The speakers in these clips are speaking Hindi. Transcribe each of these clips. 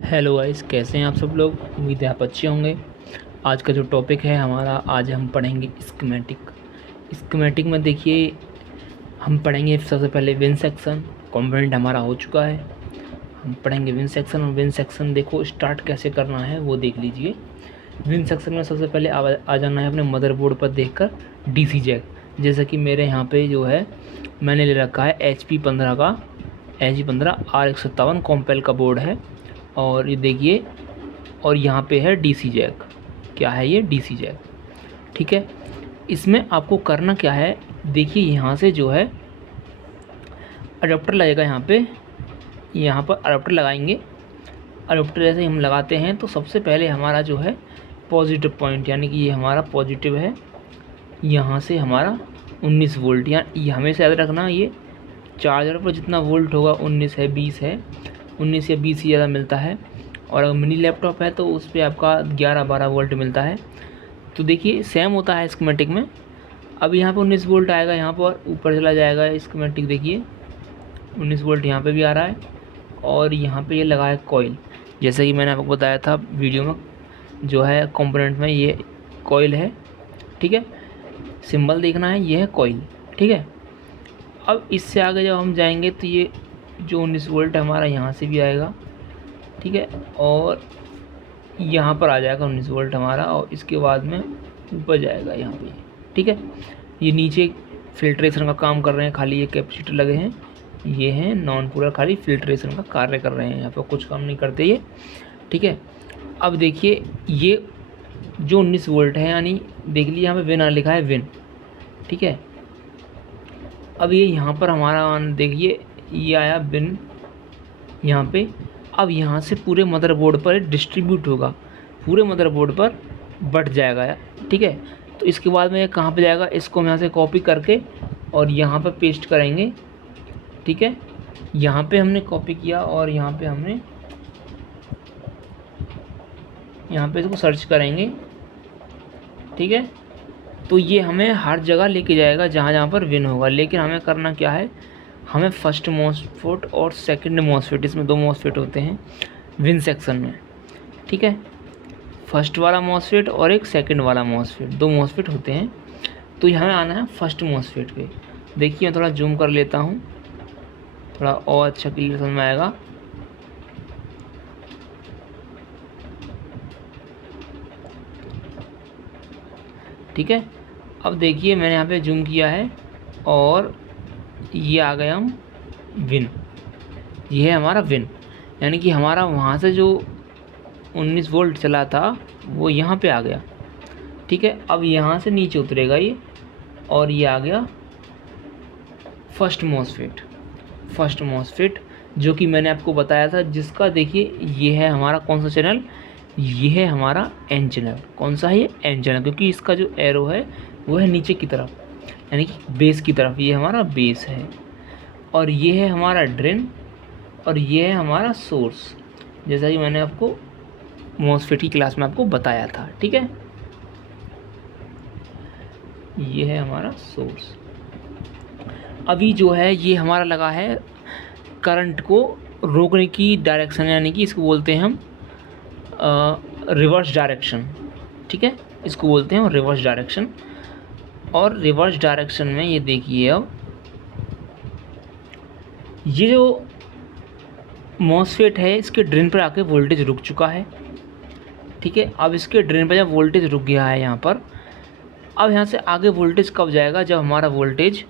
हेलो गाइस, कैसे हैं आप सब लोग। उम्मीद है आप अच्छे होंगे। आज का जो टॉपिक है हमारा, आज हम पढ़ेंगे स्कीमेटिक। स्कीमेटिक में देखिए, हम पढ़ेंगे सबसे पहले विन सेक्शन। कंपोनेंट हमारा हो चुका है। हम पढ़ेंगे विन सेक्शन, और विन सेक्शन देखो स्टार्ट कैसे करना है वो देख लीजिए। विन सेक्शन में सबसे पहले आ जाना है अपने मदरबोर्ड पर देखकर डीसी जैक। जैसा कि मेरे यहाँ पे जो है मैंने ले रखा है HP 15 का, HP 15 R157 कॉम्पेल का बोर्ड है। और ये देखिए, और यहाँ पे है डीसी जैक। क्या है ये? DC jack. ठीक है, इसमें आपको करना क्या है, देखिए यहाँ से जो है अडोप्टर लगेगा। यहाँ पर अडोप्टर लगाएंगे। अडोप्टर जैसे हम लगाते हैं तो सबसे पहले हमारा जो है पॉजिटिव पॉइंट, यानी कि ये हमारा पॉजिटिव है। यहाँ से हमारा 19 वोल्ट, या ये हमेशा याद रखना, ये चार्जर पर जितना वोल्ट होगा 19 है, 20 है, 19 या 20 ही ज़्यादा मिलता है। और अगर मिनी लैपटॉप है तो उस पर आपका 11-12 वोल्ट मिलता है। तो देखिए सेम होता है स्कीमेटिक में। अब यहाँ पर 19 वोल्ट आएगा, यहाँ पर ऊपर चला जाएगा स्कीमेटिक। देखिए 19 वोल्ट यहाँ पे भी आ रहा है, और यहाँ पे ये लगा है कॉइल। जैसे कि मैंने आपको बताया था वीडियो में, जो है कंपोनेंट में ये कॉइल है। ठीक है, सिंबल देखना है, ये है कॉइल। ठीक है, अब इससे आगे जब हम जाएंगे तो ये जो 19 वोल्ट हमारा यहाँ से भी आएगा। ठीक है, और यहाँ पर आ जाएगा 19 वोल्ट हमारा, और इसके बाद में ऊपर जाएगा यहाँ पे। ठीक है, ये नीचे फिल्ट्रेशन का काम कर रहे हैं, खाली ये कैपेसिटर लगे हैं, ये हैं नॉन कूलर, खाली फिल्ट्रेशन का कार्य कर रहे हैं, यहाँ पर कुछ काम नहीं करते ये। ठीक है, अब देखिए ये जो 19 वोल्ट है, यानी देख लीजिए यहाँ पे विन लिखा है, विन। ठीक है, अब ये यहाँ पर हमारा देखिए ये आया विन यहाँ पे। अब यहाँ से पूरे मदरबोर्ड पर डिस्ट्रीब्यूट होगा, पूरे मदरबोर्ड पर बट जाएगा यार। ठीक है, तो इसके बाद में ये कहाँ पे जाएगा, इसको हम यहाँ से कॉपी करके और यहाँ पर पेस्ट करेंगे। ठीक है, यहाँ पे हमने कॉपी किया, और यहाँ पे इसको सर्च करेंगे। ठीक है, तो ये हमें हर जगह लेके जाएगा जहाँ जहाँ पर विन होगा। लेकिन हमें करना क्या है, हमें फर्स्ट मॉसफेट और सेकंड मॉसफेट, इसमें 2 मॉसफेट होते हैं विन सेक्शन में। ठीक है, फर्स्ट वाला मॉसफेट और एक सेकंड वाला मॉसफेट, 2 मॉसफेट होते हैं। तो यहाँ आना है फर्स्ट मॉसफेट पे। देखिए मैं थोड़ा जूम कर लेता हूँ, थोड़ा और अच्छा क्लियर समझ में आएगा। ठीक है, अब देखिए मैंने यहाँ पे जूम किया है, और ये आ गए हम विन। ये है हमारा विन, यानी कि हमारा वहाँ से जो 19 वोल्ट चला था वो यहाँ पे आ गया। ठीक है, अब यहाँ से नीचे उतरेगा ये, और ये आ गया फर्स्ट मॉसफेट, जो कि मैंने आपको बताया था, जिसका देखिए ये है हमारा कौन सा चैनल, ये है हमारा एन चैनल। कौन सा है ये? एन चैनल, क्योंकि इसका जो एरो है वो है नीचे की तरफ, यानी कि बेस की तरफ। ये हमारा बेस है, और ये है हमारा ड्रेन, और ये है हमारा सोर्स, जैसा कि मैंने आपको मॉसफेट की क्लास में आपको बताया था। ठीक है, ये है हमारा सोर्स। अभी जो है ये हमारा लगा है करंट को रोकने की डायरेक्शन, यानी कि इसको बोलते हैं हम रिवर्स डायरेक्शन। ठीक है, इसको बोलते हैं रिवर्स डायरेक्शन। और रिवर्स डायरेक्शन में ये देखिए, अब ये जो मॉसफेट है इसके ड्रेन पर आके वोल्टेज रुक चुका है। ठीक है, अब इसके ड्रेन पर जब वोल्टेज रुक गया है यहाँ पर, अब यहाँ से आगे वोल्टेज कब जाएगा, जब हमारा वोल्टेज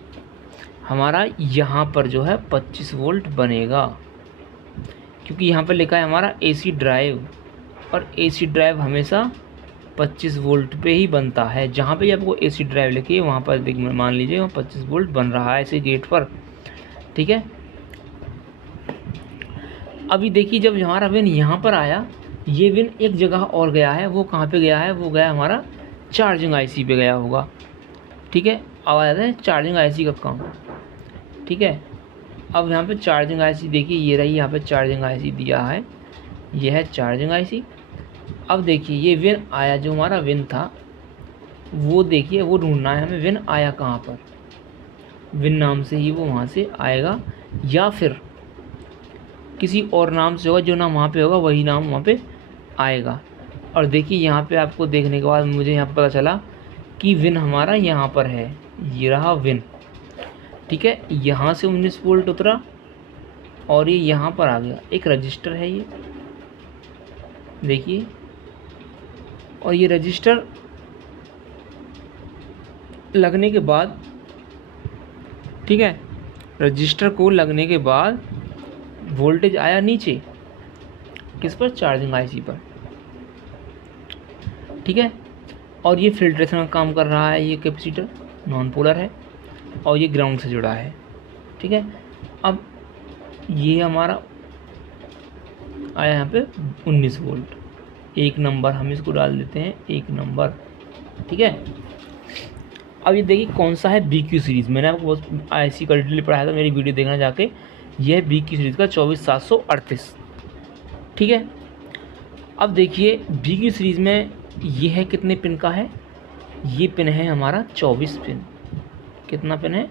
हमारा यहाँ पर जो है 25 वोल्ट बनेगा। क्योंकि यहाँ पर लिखा है हमारा AC ड्राइव, और AC ड्राइव हमेशा 25 वोल्ट पे ही बनता है। जहाँ पे आपको AC ड्राइव लिखी है वहाँ पर मान लीजिए वहाँ 25 वोल्ट बन रहा है ऐसे गेट पर। ठीक है, अभी देखिए जब हमारा विन यहाँ पर आया, ये विन एक जगह और गया है। वो कहाँ पे गया है? वो गया हमारा चार्जिंग IC पे गया होगा। ठीक है, अब आता है चार्जिंग IC का काम। ठीक है, अब यहाँ पे चार्जिंग IC देखिए, ये रही यहाँ पे चार्जिंग IC दिया है, ये है चार्जिंग IC। अब देखिए ये विन आया, जो हमारा विन था वो देखिए, वो ढूंढना है हमें, विन आया कहाँ पर। विन नाम से ही वो वहाँ से आएगा, या फिर किसी और नाम से होगा, जो नाम वहाँ पे होगा वही नाम वहाँ पे आएगा। और देखिए यहाँ पे आपको देखने के बाद मुझे यहाँ पे पता चला कि विन हमारा यहाँ पर है, ये रहा विन। ठीक है, यहाँ से 19 वोल्ट उतरा और ये यहाँ पर आ गया। एक रजिस्टर है ये, देखिए, और ये रजिस्टर लगने के बाद, ठीक है, रजिस्टर को लगने के बाद वोल्टेज आया नीचे, किस पर, चार्जिंग आईसी पर। ठीक है, और ये फिल्ट्रेशन का काम कर रहा है। ये कैपेसिटर नॉन पोलर है और ये ग्राउंड से जुड़ा है। ठीक है, अब ये हमारा आया यहाँ पे 19 वोल्ट, 1 नंबर हम इसको डाल देते हैं, 1 नंबर। ठीक है, अब ये देखिए कौन सा है, BQ सीरीज़। मैंने आपको बहुत IC का डिटेल पढ़ाया था, मेरी वीडियो देखना जाके। यह है BQ सीरीज़ का 24738। ठीक है, अब देखिए BQ सीरीज़ में ये है कितने पिन का है, ये पिन है हमारा 24 पिन। कितना पिन है,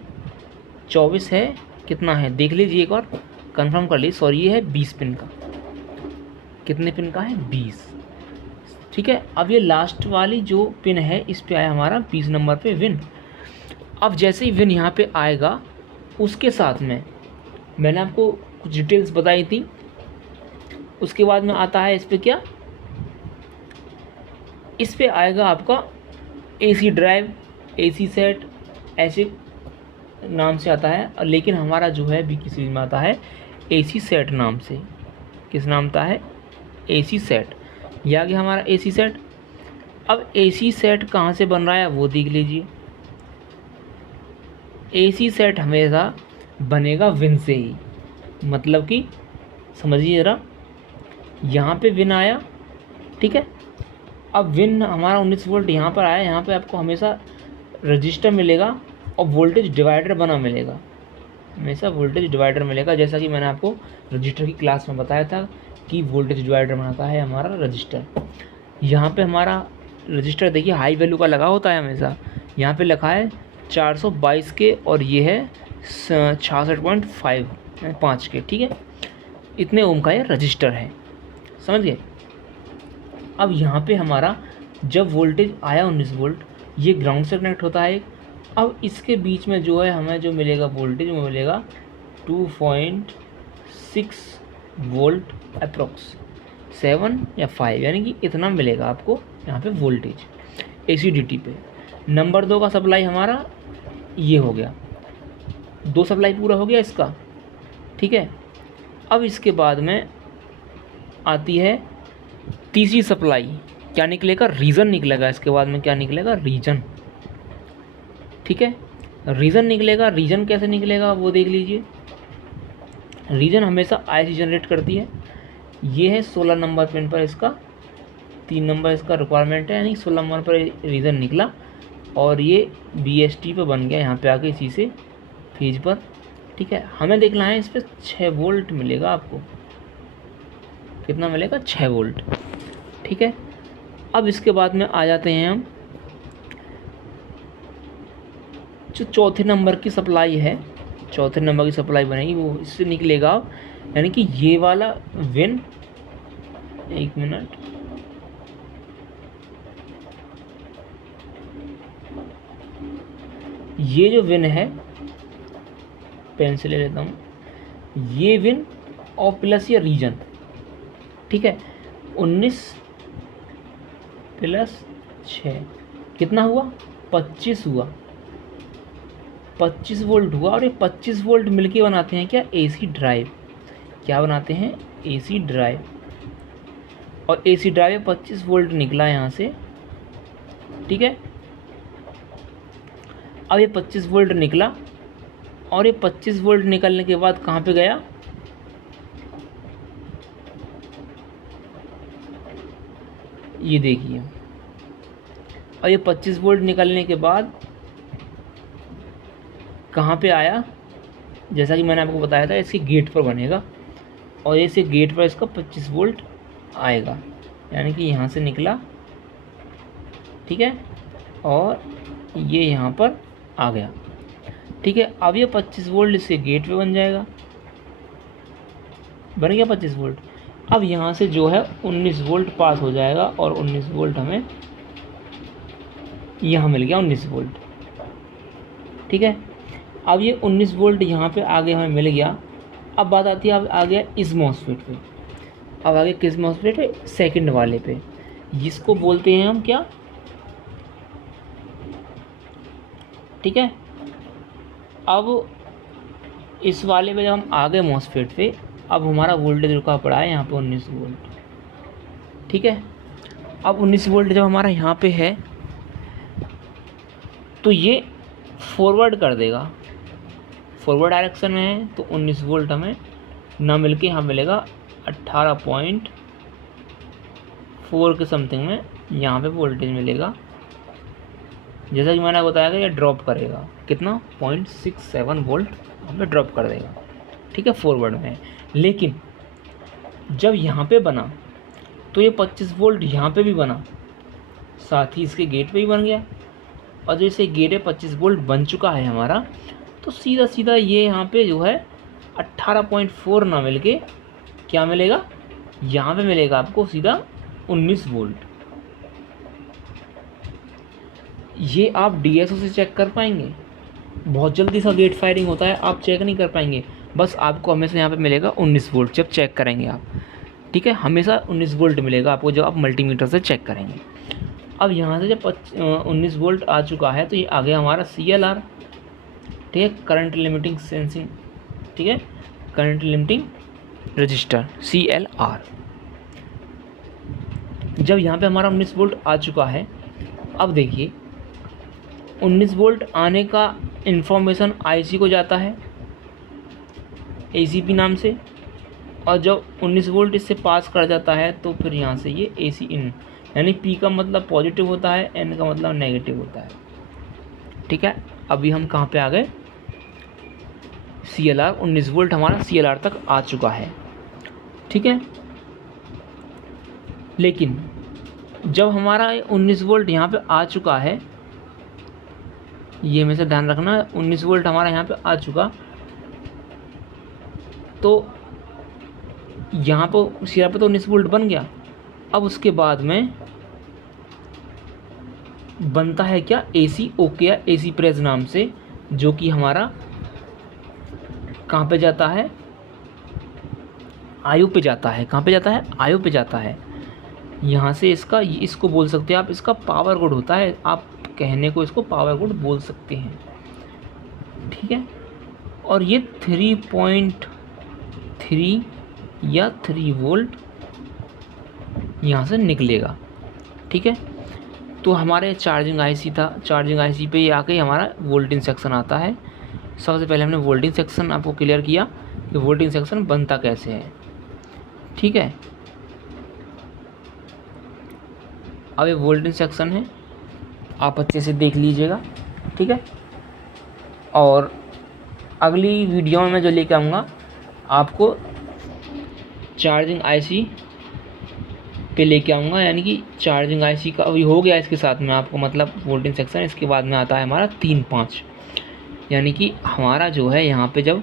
24 है। कितना है देख लीजिए एक बार, कंफर्म कर लीजिए। सॉरी, ये है 20 पिन का। कितने पिन का है, 20। ठीक है, अब ये लास्ट वाली जो पिन है, इस पे आया हमारा 20 नंबर पे विन। अब जैसे ही विन यहाँ पे आएगा, उसके साथ में मैंने आपको कुछ डिटेल्स बताई थी, उसके बाद में आता है इस पे क्या, इस पे आएगा आपका AC ड्राइव, AC सेट, ऐसे नाम से आता है। लेकिन हमारा जो है BQ सीरीज में आता है AC सेट नाम से। किस नाम आता है, AC सेट। ये आ गया हमारा AC सेट। अब AC सेट कहाँ से बन रहा है वो देख लीजिए। AC सेट हमेशा बनेगा विन से ही, मतलब कि समझिए ज़रा, यहाँ पे विन आया। ठीक है, अब विन हमारा 19 वोल्ट यहाँ पर आया, यहाँ पे आपको हमेशा रजिस्टर मिलेगा और वोल्टेज डिवाइडर बना मिलेगा, हमेशा वोल्टेज डिवाइडर मिलेगा। जैसा कि मैंने आपको रजिस्टर की क्लास में बताया था कि वोल्टेज डिवाइडर बनाता है हमारा रजिस्टर। यहाँ पे हमारा रजिस्टर देखिए हाई वैल्यू का लगा होता है हमेशा। यहाँ पे लिखा है 422 के और ये है 66.5 के। ठीक है, इतने ओम का ये रजिस्टर है, समझ गए। अब यहाँ पे हमारा जब वोल्टेज आया 19 वोल्ट, ये ग्राउंड से कनेक्ट होता है। अब इसके बीच में जो है हमें जो मिलेगा वोल्टेज, वो मिलेगा 2.6 वोल्ट अप्रोक्स, 7 या 5, यानी कि इतना मिलेगा आपको यहाँ पे वोल्टेज AC/DC पे। नंबर 2 का सप्लाई हमारा ये हो गया, 2 सप्लाई पूरा हो गया इसका। ठीक है, अब इसके बाद में आती है तीसरी सप्लाई। क्या निकलेगा, रीजन निकलेगा। इसके बाद में क्या निकलेगा, रीजन। ठीक है, रीजन निकलेगा। रीजन कैसे निकलेगा वो देख लीजिए। रीजन हमेशा IC जनरेट करती है। ये है 16 नंबर पिन पर, इसका 3 नंबर इसका रिक्वायरमेंट है, यानी 16 नंबर पर रीजन निकला और ये BST पे बन गया यहाँ पे आके इसी से फेज पर। ठीक है, हमें देखना है इस पर 6 वोल्ट मिलेगा आपको। कितना मिलेगा, 6 वोल्ट। ठीक है, अब इसके बाद में आ जाते हैं हम जो चौथे नंबर की सप्लाई है। चौथे नंबर की सप्लाई बनेगी वो इससे निकलेगा, यानी कि ये वाला विन, 1 मिनट, ये जो विन है, पेन से ले लेता हूँ, ये विन और प्लस ये रीजन। ठीक है, 19 प्लस 6 कितना हुआ, 25 हुआ, 25 वोल्ट हुआ। और ये 25 वोल्ट मिलके बनाते हैं क्या, AC ड्राइव। क्या बनाते हैं, AC ड्राइव। और AC ड्राइव 25 वोल्ट निकला यहाँ से। ठीक है, अब ये 25 वोल्ट निकला और ये 25 वोल्ट निकलने के बाद कहाँ पे गया, ये देखिए। और ये 25 वोल्ट निकलने के बाद कहाँ पे आया, जैसा कि मैंने आपको बताया था, इसके गेट पर बनेगा और इसे गेट पर इसका 25 वोल्ट आएगा, यानी कि यहाँ से निकला। ठीक है, और ये यहाँ पर आ गया। ठीक है, अब ये 25 वोल्ट इसके गेट पे बन जाएगा। बन गया 25 वोल्ट। अब यहाँ से जो है 19 वोल्ट पास हो जाएगा और 19 वोल्ट हमें यहाँ मिल गया 19 वोल्ट। ठीक है, अब ये 19 वोल्ट यहाँ पे आगे हमें मिल गया। अब बात आती है, अब आ गया इस मॉसफेट पे। अब आगे किस मॉसफेट पे? सेकंड वाले पे, जिसको बोलते हैं हम क्या? ठीक है, अब इस वाले पे जब हम आ गए मॉसफेट पे, अब हमारा वोल्टेज रुका पड़ा है यहाँ पे 19 वोल्ट। ठीक है, अब 19 वोल्ट जब हमारा यहाँ पे है तो ये फॉरवर्ड कर देगा, फॉरवर्ड डायरेक्शन में है, तो 19 वोल्ट हमें ना मिल के यहाँ मिलेगा 18.4 के समथिंग में यहाँ पे वोल्टेज मिलेगा। जैसा कि मैंने बताया कि ये ड्रॉप करेगा कितना, 0.67 वोल्ट हमें ड्रॉप कर देगा। ठीक है, फॉरवर्ड में। लेकिन जब यहाँ पे बना तो ये 25 वोल्ट यहाँ पे भी बना, साथ ही इसके गेट पे भी बन गया। और जो इसे गेट है 25 वोल्ट बन चुका है हमारा, तो सीधा सीधा ये यहाँ पे जो है 18.4 ना मिल के क्या मिलेगा, यहाँ पे मिलेगा आपको सीधा 19 वोल्ट। ये आप DSO से चेक कर पाएंगे, बहुत जल्दी सा गेट फायरिंग होता है, आप चेक नहीं कर पाएंगे। बस आपको हमेशा यहाँ पे मिलेगा 19 वोल्ट जब चेक करेंगे आप। ठीक है, हमेशा 19 वोल्ट मिलेगा आपको जब आप मल्टीमीटर से चेक करेंगे। अब यहाँ से जब 19 वोल्ट आ चुका है तो ये आ गया हमारा CLR। ठीक है, करंट लिमिटिंग सेंसिंग। ठीक है, करंट लिमिटिंग रजिस्टर CLR। जब यहाँ पे हमारा 19 वोल्ट आ चुका है, अब देखिए 19 वोल्ट आने का इन्फॉर्मेशन IC को जाता है ACP नाम से, और जब 19 वोल्ट इससे पास कर जाता है तो फिर यहाँ से ये AC इन, यानी P का मतलब पॉजिटिव होता है, N का मतलब नेगेटिव होता है। ठीक है, अभी हम कहाँ पे आ गए? CLR 19 वोल्ट हमारा CLR तक आ चुका है। ठीक है, लेकिन जब हमारा 19 वोल्ट यहाँ पे आ चुका है, ये हमेशा ध्यान रखना, 19 वोल्ट हमारा यहाँ पे आ चुका, तो यहाँ पर CLR पे तो 19 वोल्ट बन गया। अब उसके बाद में बनता है क्या? AC ओके या AC प्रेस नाम से, जो कि हमारा कहाँ पे जाता है? IO पे जाता है। कहाँ पे जाता है? IO पे जाता है। यहाँ से इसको बोल सकते हैं आप, इसका पावर कोड होता है, आप कहने को इसको पावर कोड बोल सकते हैं। ठीक है, और ये 3.3 या 3 वोल्ट यहाँ से निकलेगा। ठीक है, तो हमारे चार्जिंग IC था, चार्जिंग IC पे ये आके हमारा वोल्टेज सेक्शन आता है। सबसे पहले हमने वोल्टेज सेक्शन आपको क्लियर किया कि वोल्टेज सेक्शन बनता कैसे है। ठीक है, अब ये वोल्टेज सेक्शन है, आप अच्छे से देख लीजिएगा। ठीक है, और अगली वीडियो में मैं जो लेके आऊँगा आपको चार्जिंग IC पे लेके आऊँगा, यानी कि चार्जिंग IC का अभी हो गया इसके साथ में आपको मतलब वोल्टेज सेक्शन। इसके बाद में आता है हमारा 3-5, यानी कि हमारा जो है यहाँ पे जब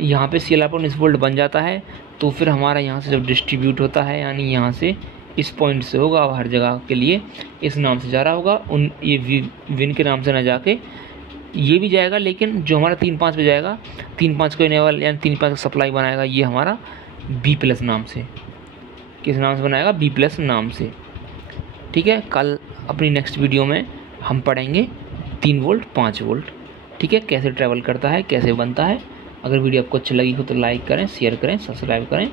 यहाँ पे CLR पर 19 वोल्ट बन जाता है, तो फिर हमारा यहाँ से जब डिस्ट्रीब्यूट होता है, यानी यहाँ से इस पॉइंट से होगा, हर जगह के लिए इस नाम से जा रहा होगा, ये विन के नाम से ना जाके ये भी जाएगा, लेकिन जो हमारा 3-5 पे जाएगा, 3-5 को इनेबल यानी 3-5 का सप्लाई बनाएगा ये हमारा B+ नाम से। किस नाम से बनाएगा? B+ नाम से। ठीक है, कल अपनी नेक्स्ट वीडियो में हम पढ़ेंगे 3 वोल्ट 5 वोल्ट। ठीक है, कैसे ट्रैवल करता है, कैसे बनता है। अगर वीडियो आपको अच्छी लगी हो तो लाइक करें, शेयर करें, सब्सक्राइब करें।